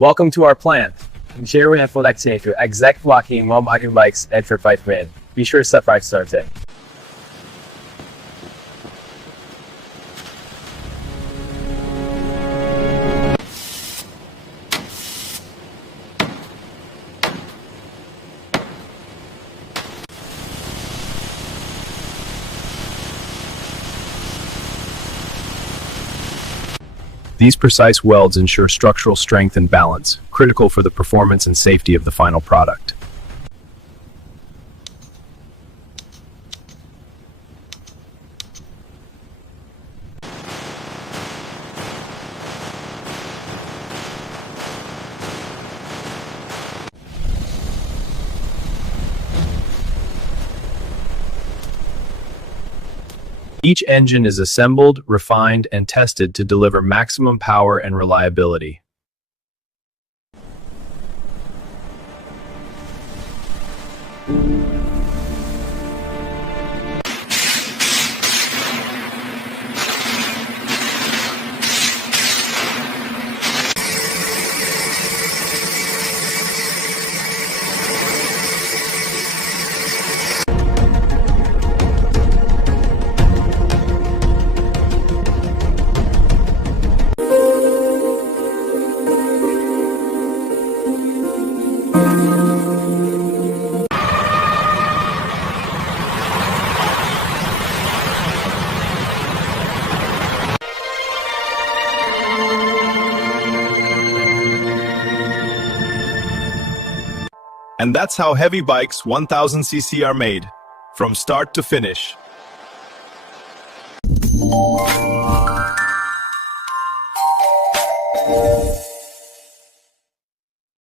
Welcome to our plant. Here we have production to exact blocking mobile bikes and for 5 minutes. Be sure to subscribe started. These precise welds ensure structural strength and balance, critical for the performance and safety of the final product. Each engine is assembled, refined, and tested to deliver maximum power and reliability. And that's how heavy bikes 1000cc are made, from start to finish.